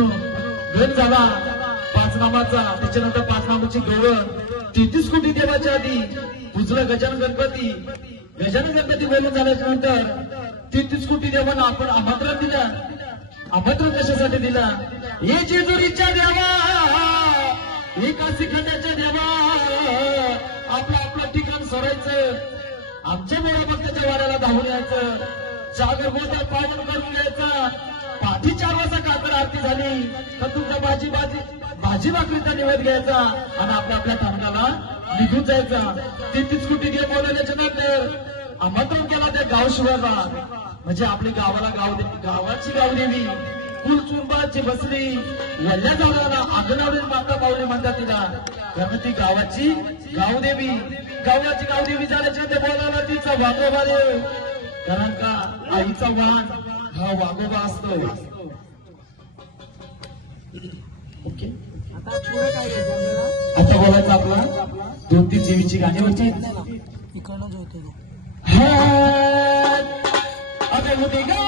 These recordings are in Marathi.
म्हणून गण झाला पाचनामाचा. त्याच्यानंतर पाचनामाची गवळ 33 कोटी देवाच्या आधी पुजलं गजानन गणपती. गजानन गणपती बोलून झाल्याच्या नंतर 33 कोटी देवांना आपण आमंत्रण दिलं. आमंत्रण कशासाठी दिला? हे जेजुरीच्या देवा, हे काशी खंडाच्या देवा, आपलं आपलं ठिकाण सोडायचं, आमच्या मोठ्या भक्ताच्या वाड्याला धावून यायचं, जागर गोत्यात पावन करून घ्यायचं. पाठी 4 वाजता कातर आरती झाली तर तुमचा भाजी भाकरीचा निवेद घ्यायचा आणि आपल्या आपल्या ठाणकाला निघून जायचा. 33 कोटी देव बोलवल्याच्या नंतर आमंत्रण केला त्या गाव शिवायला. म्हणजे आपली गावाची गावदेवी कुलचुंबाची बसली वल्ल्या झाडाला आगलावली माता पावली म्हणतात तिला. कारण ती गावाची गावदेवी झाल्याच्या ते बोलायला तिचा वागोबा देव. कारण का आईचा वाण हा वागोबा असतो. ओके, आता बोलायचं आपला 2-3 जीवीची गाणी होती. अरे होती गा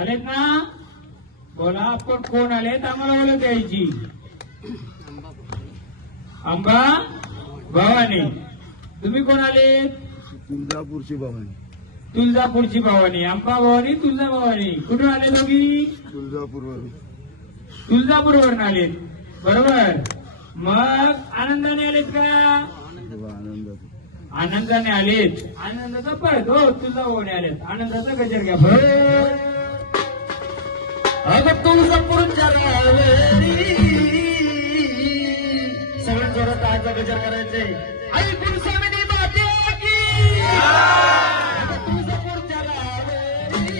आलेत ना? बोला आपण कोण आलेत आम्हाला ओळख द्यायची. अंबा भवानी. तुम्ही कोण आलेत? तुळजापूरची भवानी. तुळजापूरची भवानी. अंबा भवानी, तुळजा भवानी. कुठून आले दोघी? तुळजापूरवरून. तुळजापूरवरून आलेत, बरोबर. मग आनंदाने आलेत का? आनंदात. आनंदाने आलेत. आनंदाचा पळत हो. तुळजा भवानी आलेत. आनंदाचा गजर घ्या. अगं तुळजापूरच्या रावेरी सगळ्या जोरात आजचा गजर करायचे. आई गुरुस्वामीनी माते की तुळजापूरच्या रावेरी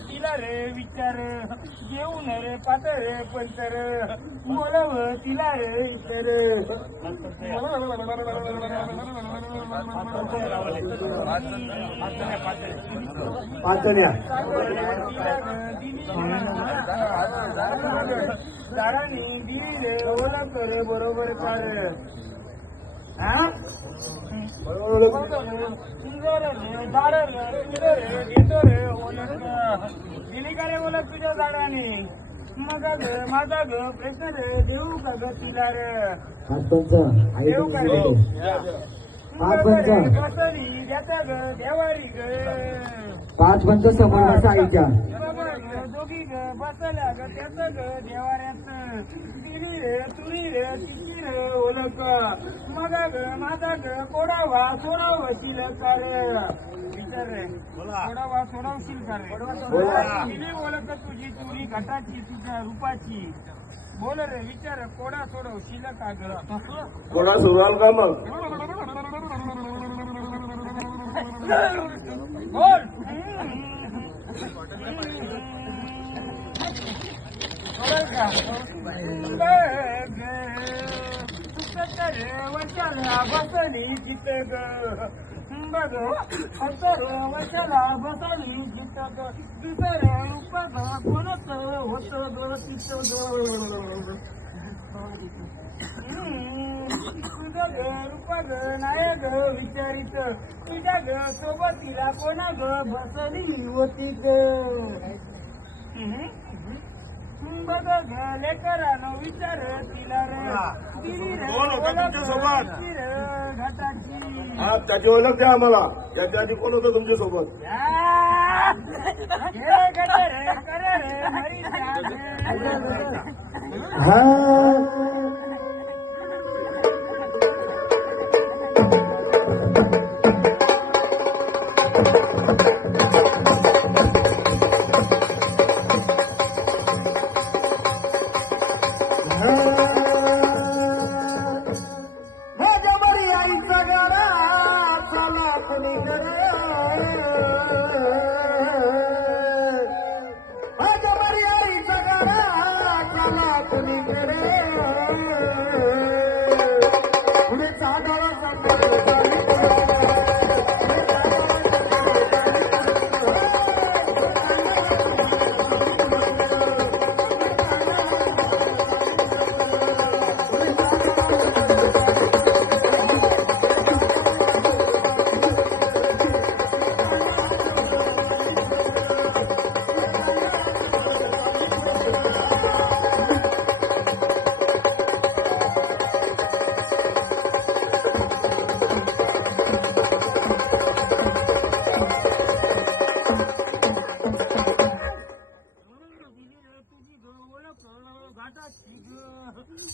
तिला रे विचार घेऊन रे पातळ पंतर बोलव तिला रे विचार पाचण्या दाराने दिली रे ओळख रे बरोबर कार दिली का रे ओळख तुझ्या झाडाने मग माझा ग प्रश्न रे देऊ का ग तिला रे देऊ का रे बसली घेता ग देवारी ग पाच पंच समोर बसायच्या दोघी ग बसल्या ग त्याच ग देवाऱ्यात दिली रे तुरी रे तिची रे ओळख मग ग माझा ग कोडावा सोडावशील का रे विचार रे कोडावा सोडावशील का रे दिली ओळख तुझी तुरी घटाची तुझ्या रूपाची बोल रे विचार कोडा सोडवशील का ग कोणा सुरुवाल का मग बोल वर्षाला बसली चित ग बघ वर्षाला बसली चित ग दुसर रूपात कोणत होत ग चित तुझं ग रूप ग नाय ग विचारित तुझ्या ग सोबतीला कोणा ग बसली होती ग बघ ग लेकरानं विचार तिला रे दिली रे घाटाची त्याची ओळख द्या आम्हाला त्याच्या आधी कोण होतं तुमच्या सोबत करे रे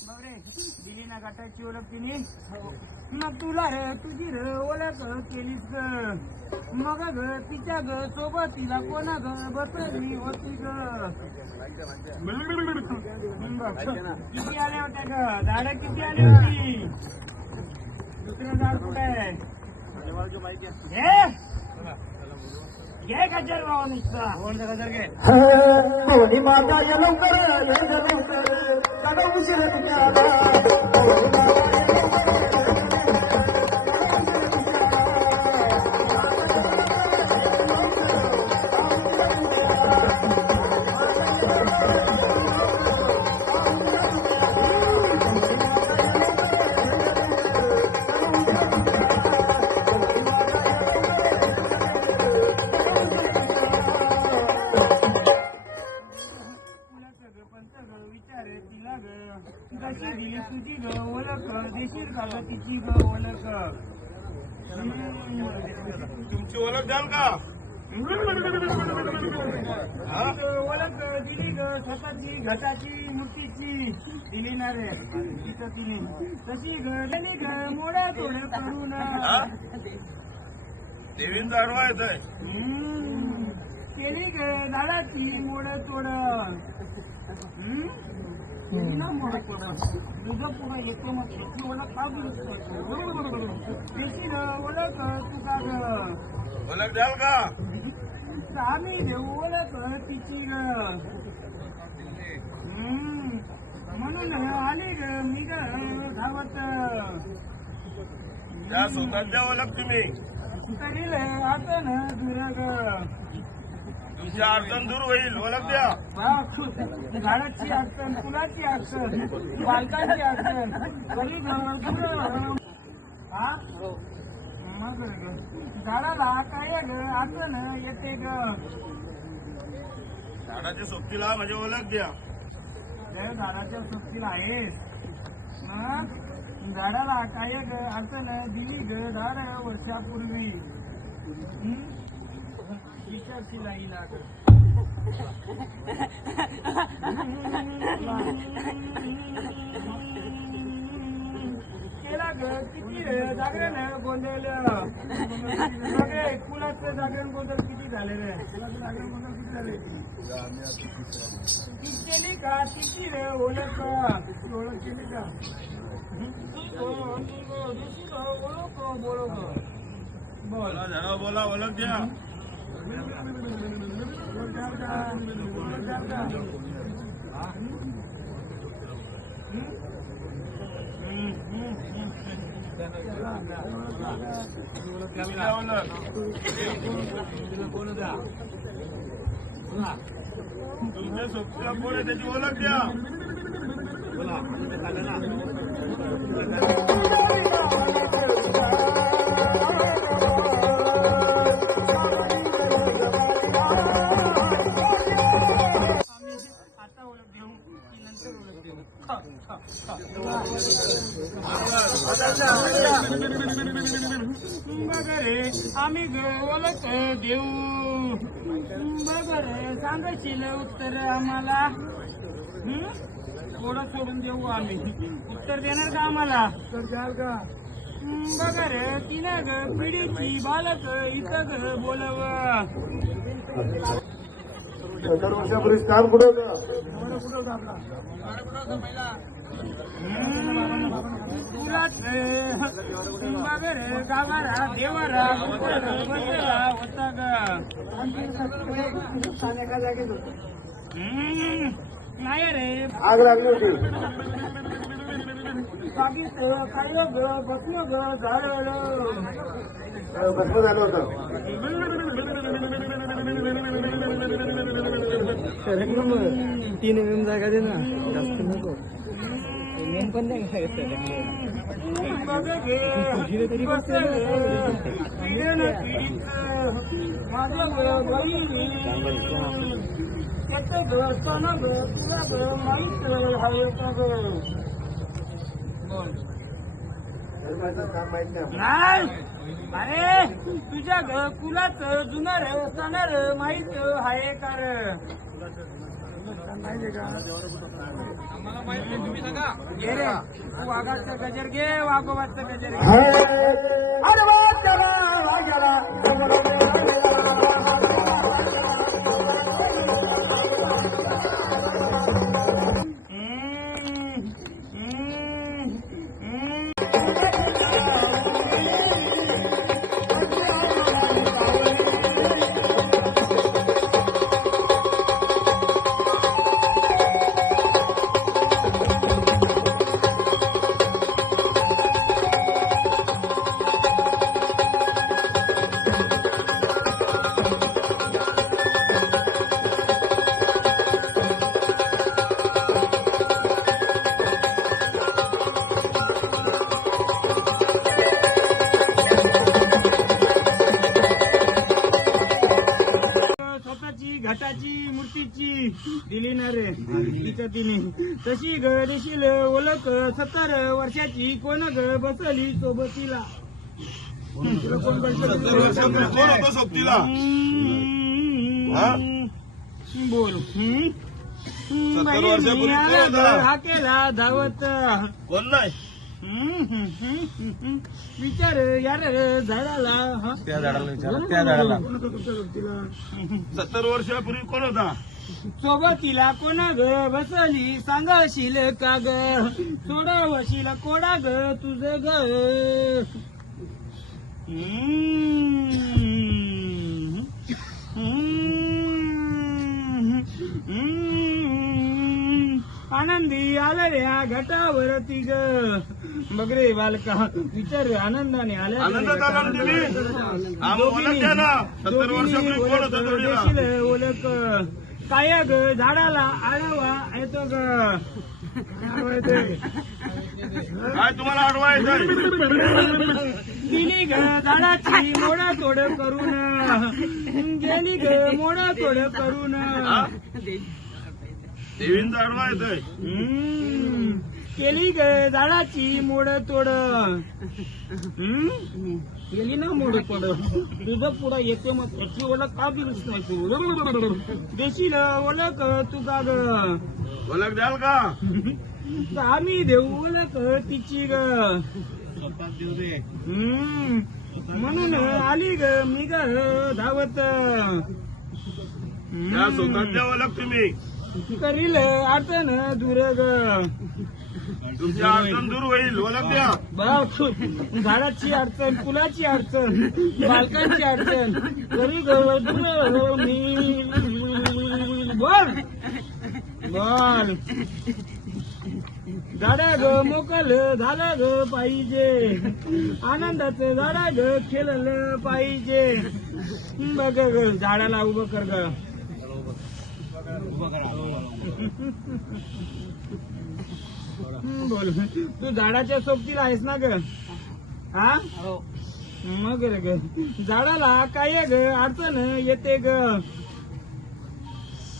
मरी दिली ना घाटाची ओळख तिने मग तुला रे तुझी रे ओळख केलीस ग मग ग तिच्या ग सोबत तिला कोणा ग बसली होती ग किती आल्या होत्या ग झाड किती आली होती दुसरं झाड कुठे आहे घे गजर राव नुसता गजर घे माता या लवकर सगळं उशीर कशी दिली तुझी ग ओळख देशील का ग तिची ग ओळख तुमची ओळख द्याल का ओळख दिली ग स्वतःची घटाची मूर्तीची दिली ना रे तिचं तिने तशी ग दिली ग मोडा थोडं करून देवींचा आडवा येत आहे केली ग दादाची मोड तोड तुझं पुढे येतो मग त्याची ओळख का त्याची ओळख तुझा ग ओळख द्याल का आम्ही देऊ ओळख तिची ग म्हणून आली ग मी ग धावत त्या स्वतः द्या ओळख तुम्ही तरी अडचण दूर ग तुमच्या अडचण दूर होईल ओळख द्या झाडाची अडचण फुलाची अडचण बालकाची अडचण तरी हा मग झाडाला काय ग अडचण येते ग झाडाच्या सोबतीला म्हणजे ओळख द्या त्या झाडाच्या सोबतीला आहेस मग झाडाला काय ग अडचण दिली ग 10 वर्षापूर्वी विचारशील आईला ग केला ग किती जागरण गोंधळलं सगळे कुणाचं जागरण गोंधळ किती झाले रे जागरण गोंधळ किती झाले ती केली का तिची रे ओळख ओळख केली का ओळख बोल बोला झाडा बोला ओळख द्या द्या ओळख तुमच्या सोबतीला कोण आहे त्याची ओळख द्या आता ओळख देऊ की नंतर ओळख देऊ बघ रे आम्ही ओळख देऊ बघ रे सांगशील उत्तर आम्हाला थोडं सोडून देऊ आम्ही उत्तर देणार का आम्हाला तर द्याल का बघ रे तिनं ग पिढीची बालक इथं ग बोलव 70 वर्षापूर्वी काम कुठे होतं तुलाच बघ रे गावारा देवारा बसला होता ग नाही रे आग लागली होती बागीत काय ग बसलो ग झालं भस्म झालं होतं तीन जागा दे ना जास्त नको मेन पण नाही बघ गे तरी माझं त्याचं घर सन ग तुला ग माहीत हवं का ग काम माहित नाही नाही अरे तुझ्या ग कुलाच जुनार सणार माहीत आहे कार वाघाचं गजर घे वाघोबाचं गजर घे अरे वा गेला वा गेला घाटाची मूर्तीची दिली ना रे तिच्या तिने तशी ग देशील ओळख 70 वर्षाची कोण ग बसली सोबतीला तुला कोण कोण होतं सोबतीला बोल 70 वर्षापूर्वी कोण होता? हा केला धावत कोण नाही विचार यार झाडाला हा? त्या झाडाला विचारा, त्या झाडाला. 70 वर्षापूर्वी कोण होता? सोबतीला कोणा ग बसली सांगाशील का ग सोडावशील कोडा ग तुझ ग आनंदी आल्या घटावरती ग बघ रे बालका विचार आनंदाने आनंदात आला ना तुम्ही? ओळख द्या ना. 70 वर्षापूर्वी कोण होता जोडीला? ओळख काय ग झाडाला आळावा येतो ग काय तुम्हाला अडवायचं? गेली ग झाडाची मोडा तोड करून गेली ग मोडा तोड करून देवींचा अडवायचंय. केली ग झाडाची मोड तोड गेली ना मोड तोड तुझं पुढं येते मग त्याची ओळख का बिरूच नाही तू देशील ओळख तुझा ग ओळख द्याल का? आम्ही देऊ ओळख तिची ग म्हणून आली ग मी ग धावत त्या स्वतः द्या ओळख तुम्ही. करील अडचण दूर ग तुमच्या अडचण दूर होईल. ओळख द्या. बघ झाडाची अडचण फुलाची अडचण बालकांची अडचण करी ग दूर मी बोल बोल झाडा ग मोकल झालं ग पाहिजे आनंदाचं झाडा ग खेळलं पाहिजे बघ ग झाडाला उभं कर ग बोल तू झाडाच्या सोबतीला आहेस ना ग हा मग रे ग झाडाला काय ग अडचण येते ग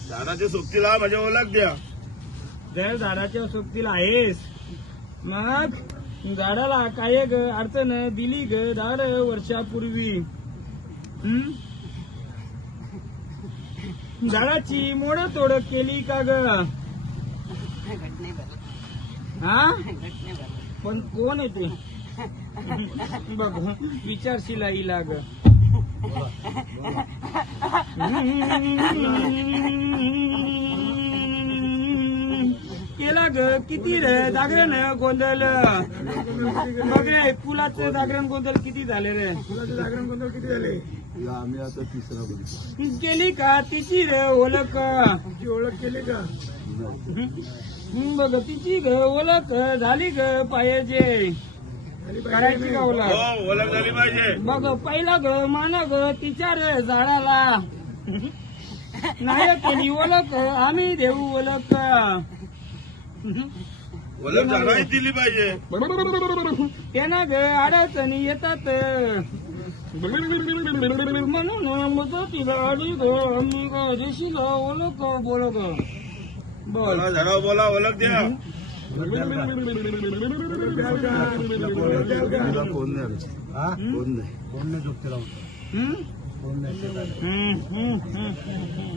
झाडाच्या सोबतीला माझ्या ओळख द्या. जर झाडाच्या सोबतीला आहेस मग झाडाला काय ग अडचण दिली ग झाड वर्षापूर्वी झाडाची मोडतोड केली का ग हा पण कोण आहे ते बघ विचारशील आईला ग केला ग किती रे जागरण गोंधळ बघ रे फुलाचं जागरण गोंधळ किती झाले रे फुलाचं जागरण गोंधळ किती झाले आम्ही आता तिसरा केली का तिची रे ओळख तिची ओळख केली का बघ तिची ग ओळख झाली ग पाहिजे करायची का ओळख हो ओळख झाली पाहिजे. बघ पहिला ग मान ग तिच्या रे झाडाला नाही केली ओळख आम्ही देऊ ओळख ओळख झाडाही दिली पाहिजे. त्यांना ग अडचणी येतात म्हणून मदतीला आली ग मी ग देशीला ओळख बोल ग बोल बोला झाडा बोला ओळख द्या.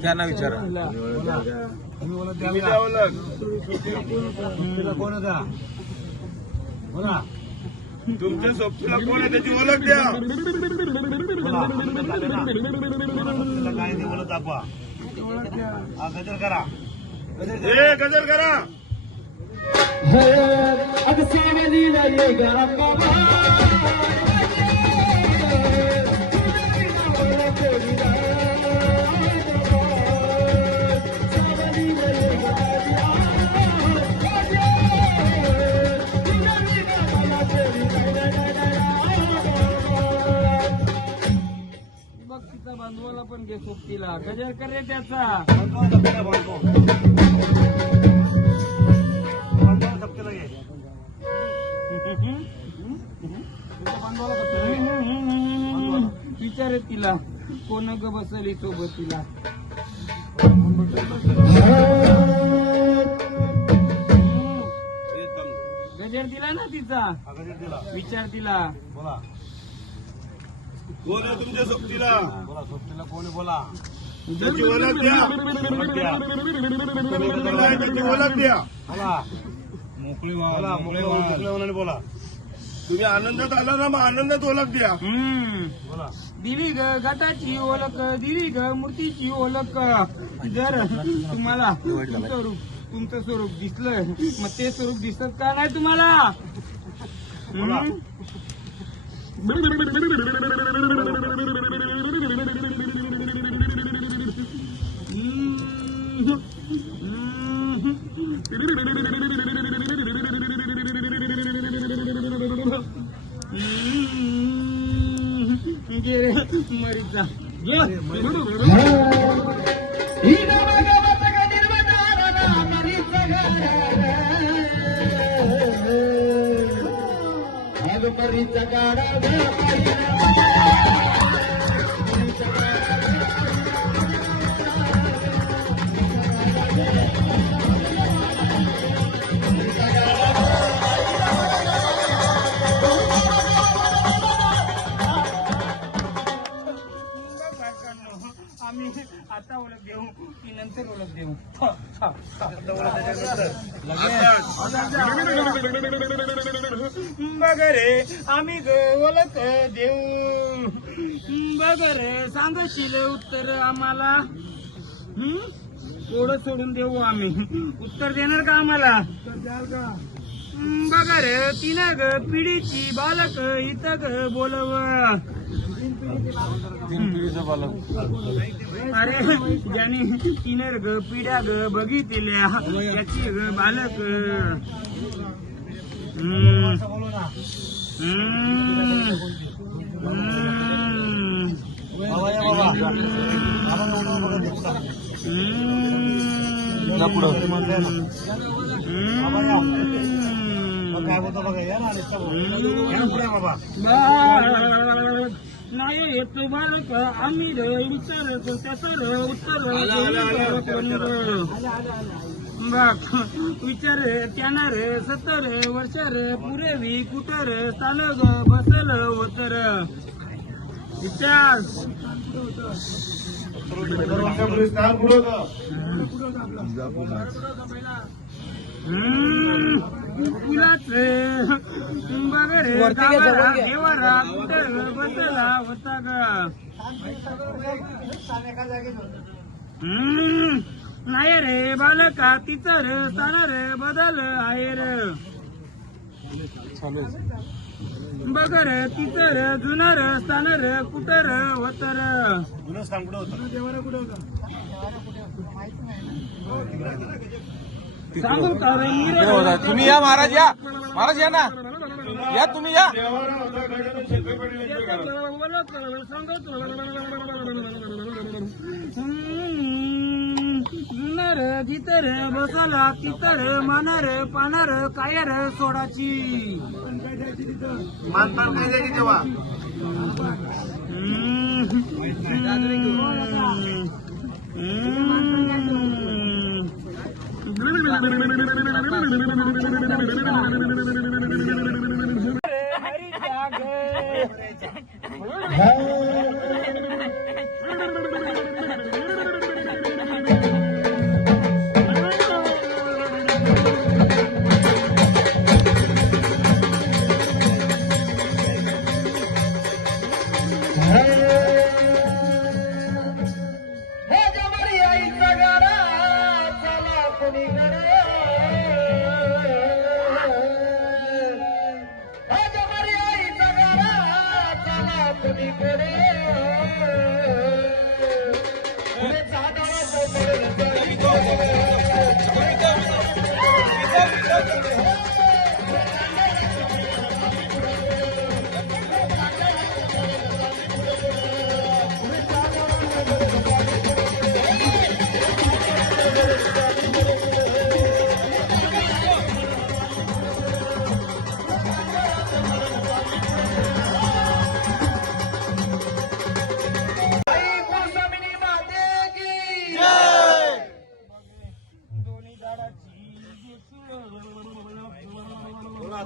त्यांना विचारा. तुम्ही द्या ओळख. तुमच्या सोबतीला कोण आहे त्याची ओळख द्या. हे गजर करा. अग सावलीला ये गा बाबा बघ तिचा बांधवाला पण घे सोबतीला गजर कर रे त्याचा विचार तिला कोण ग बसली सोबतीला गजर दिला ना तिचा विचार तिला कोण आहे तुमच्या सोबतीला? त्याची ओळख द्या. तुम्ही कोण आहे त्याची ओळख द्या. बोला मोकळ्या मनाने बोला. तुम्ही आनंदात आला ना, मग आनंदात ओळख द्या. बोला. दिली ग घटाची ओळख, दिली ग मूर्तीची ओळख. जर तुम्हाला तुमचं स्वरूप दिसलं, मग ते स्वरूप दिसत का नाही तुम्हाला? गेले मरीचा ही गावागावात निर्वदारा मरीचं गाडा, अग मरीचं गाडा आम्ही आता ओळख देऊ की नंतर ओळख देऊ? बघ रे आम्ही ओळख देऊ, बघ रे सांगशील उत्तर आम्हाला? थोडं सोडून देऊ आम्ही, उत्तर देणार का आम्हाला? बघ रे तिनं ग पिढीची बालक इथं ग बोलव. अरे ज्याने तिनं ग पिढ्या ग बघितल्या त्याची ग बालक. नाही येतो बालक आम्ही विचारतो त्याचं उत्तर बघ विचार त्यानं रे 70 वर्ष रे पुरेवी कुटर चाल ग बसल होतर विचार. तुलाच बघ रे गावाला देवारा कुटर बसला होता ग. नाही रे बालका तिचं रे स्थान रे बदल आहे रे. बघ रे तिचं रे जुनं रे स्थान रे कुटर होत रे. सांगू का रे? तुम्ही या महाराज, या महाराज, या ना, या तुम्ही या. जुनर जितर बसला तितर मानर पानर कायर सोडाची. मानपान काय द्यायची तेव्हा?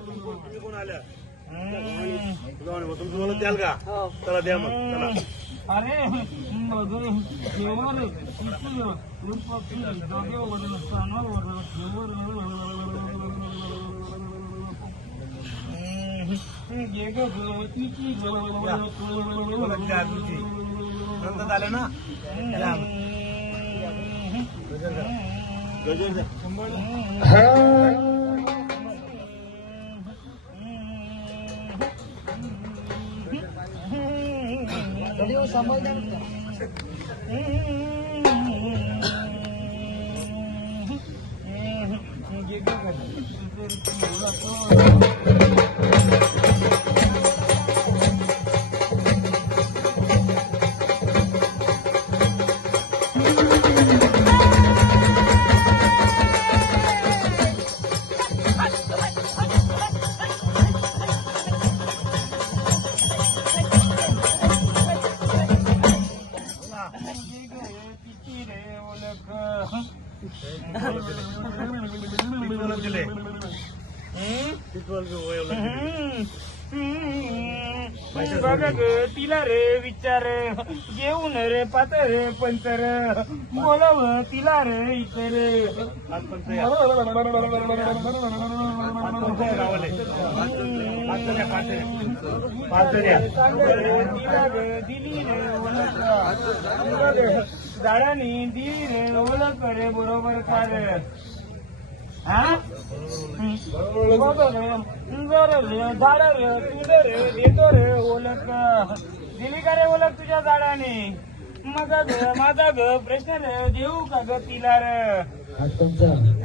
तुम्ही कोण आल्या? तुमचं द्याल का? चला द्या मग, चला. अरे देवर रूप घे ग तिची ओळख द्या तुमची नंतर झालं ना द्या. गजर द्या. तिची रे ओळख किती ओळख दिले किती ओळख बघ ग तिला रे विचार घेऊन रे पातर पंतर बोलव तिला रे इतर आज पण ते या. गावाले पाच द्या. पाच द्या. तिला ग दिली रे ओळख झाडानी दिली रे ओळख रे बरोबर का रे हा बघ रे जर रे झाड रे तुझं रे देतो रे ओळख दिली का रे ओळख तुझ्या झाडाने मग ग माझा ग प्रश्न रे देऊ का ग तिला रे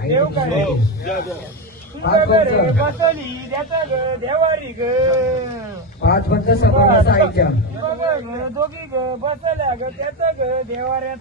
देऊ का रे तुझं रे बसली द्याचा ग देवारी ग 5 पंच सभा बघ ग दोघी ग बसल्या ग त्याचं ग देवाऱ्यात